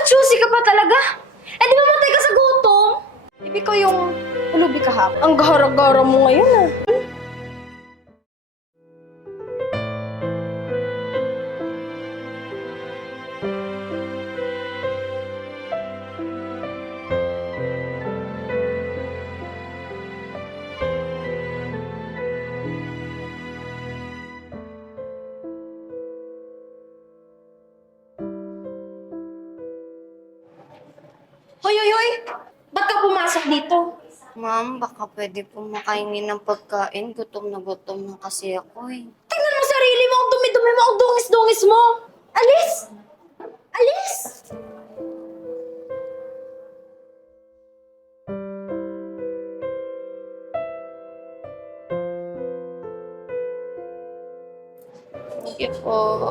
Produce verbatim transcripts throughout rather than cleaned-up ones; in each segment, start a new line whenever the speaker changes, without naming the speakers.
choosy ka pa talaga. Eh di mamatay ka sa gutom. Ibig ko yung ulubi kahapon. Ang gara-gara mo ngayon ah. Hoy, hoy, hoy! Ba't ka pumasok dito?
Ma'am, baka pwede po makahingi ng pagkain. Gutom na gutom na kasi ako eh.
Tingnan mo sarili mo, ang dumi-dumi mo, ang dungis-dungis mo! Alis! Alis!
Sige po.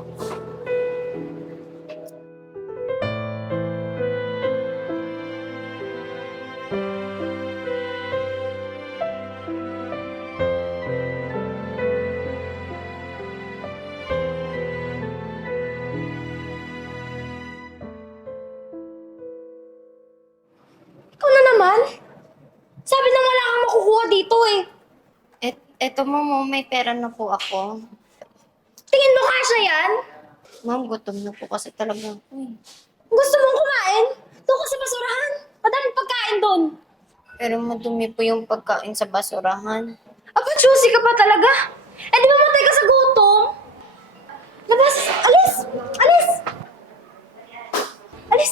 Ikaw na naman? Sabi na wala kang makukuha dito eh.
Et, eto ma'am, oh, may pera na po ako.
Tingin mo kasya yan?
Ma'am, gutom na po kasi talaga ako eh.
Gusto mong kumain? Doon ka sa basurahan. Madaming pagkain doon.
Pero madumi po yung pagkain sa basurahan.
Aba, choosy ka pa talaga. Eh di mamatay ka sa gutom. Labas! Alis! Alis! Alis!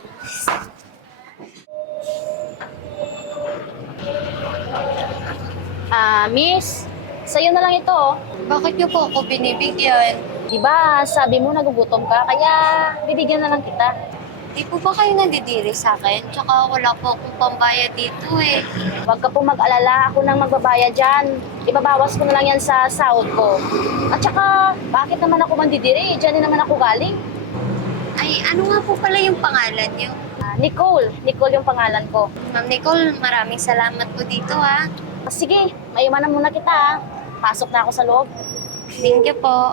Ah, miss, sa'yo na lang ito. Oh.
Bakit niyo po ako binibigyan?
Di ba, sabi mo nagugutom ka, kaya bibigyan na lang kita.
Di po ba kayo nandidiri sa akin? Tsaka wala po akong pambayad dito eh.
Huwag ka po mag-alala, ako nang magbabayad dyan. Ibabawas ko na lang yan sa sahod ko. At saka, bakit naman ako mandidiri? Diyan din naman ako galing.
Ay, ano nga po pala yung pangalan niyo?
Ah, Nicole, Nicole yung pangalan ko.
Ma'am Nicole, maraming salamat po dito ha.
Ah, sige, maiwanan muna kita. Ah. Pasok na ako sa loob.
Thank you po.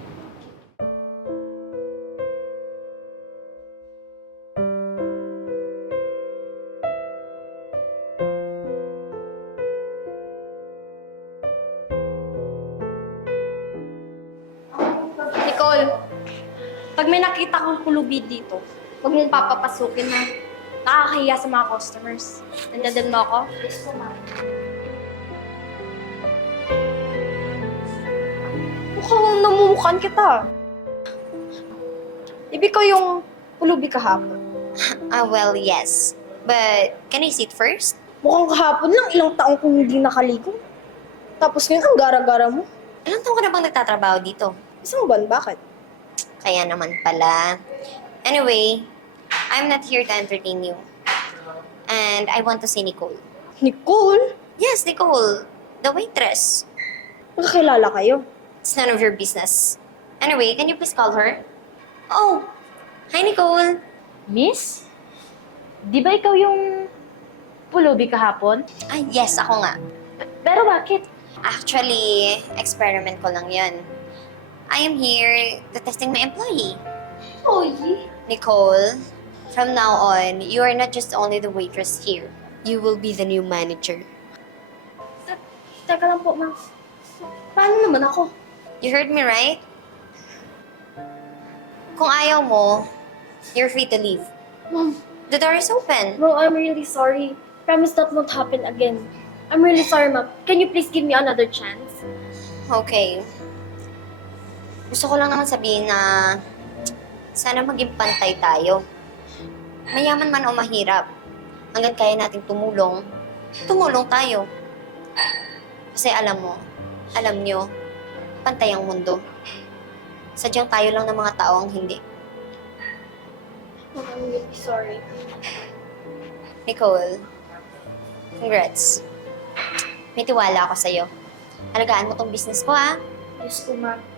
Nicole, pag may nakita kang pulubi dito, huwag mong papapasukin na nakakahiya sa mga customers. Nandadan mo ako?
Yes po, ma'am.
Mukhang namumukhaan kita. Ibig ko yung pulubi kahapon.
Ah, well, yes. But, can I sit first?
Mukhang kahapon lang, ilang taong kong hindi nakaligo. Tapos ngayon, ang gara-gara mo.
Ilang taon ka na bang nagtatrabaho dito?
Isang buwan, bakit?
Kaya naman pala. Anyway, I'm not here to entertain you. And I want to see Nicole.
Nicole?
Yes, Nicole. The waitress.
Nakakilala kayo.
It's none of your business. Anyway, can you please call her? Oh, hi Nicole.
Miss, di ba ikaw yung pulubi kahapon?
Ah, yes, ako nga.
Pero bakit?
Actually, experiment ko lang yan. I am here to testing my employee.
Oy!
Nicole, from now on, you are not just only the waitress here. You will be the new manager.
Teka lang po, ma'am. Paano naman ako?
You heard me right? Kung ayaw mo, you're free to leave.
Ma'am,
The door is open.
no, I'm really sorry. Promise that won't happen again. I'm really sorry, ma'am. Can you please give me another chance?
Okay. Gusto ko lang naman sabihin na sana maging pantay tayo. Mayaman man o mahirap, hanggang kaya nating tumulong, tumulong tayo. Kasi alam mo, alam nyo, pantay ang mundo. Sadyang tayo lang ng mga tao ang hindi.
Ma'am, I'm really sorry.
Nicole, congrats. May tiwala ako sa'yo. Alagaan mo tong business ko, ha?
Yes po, ma'am.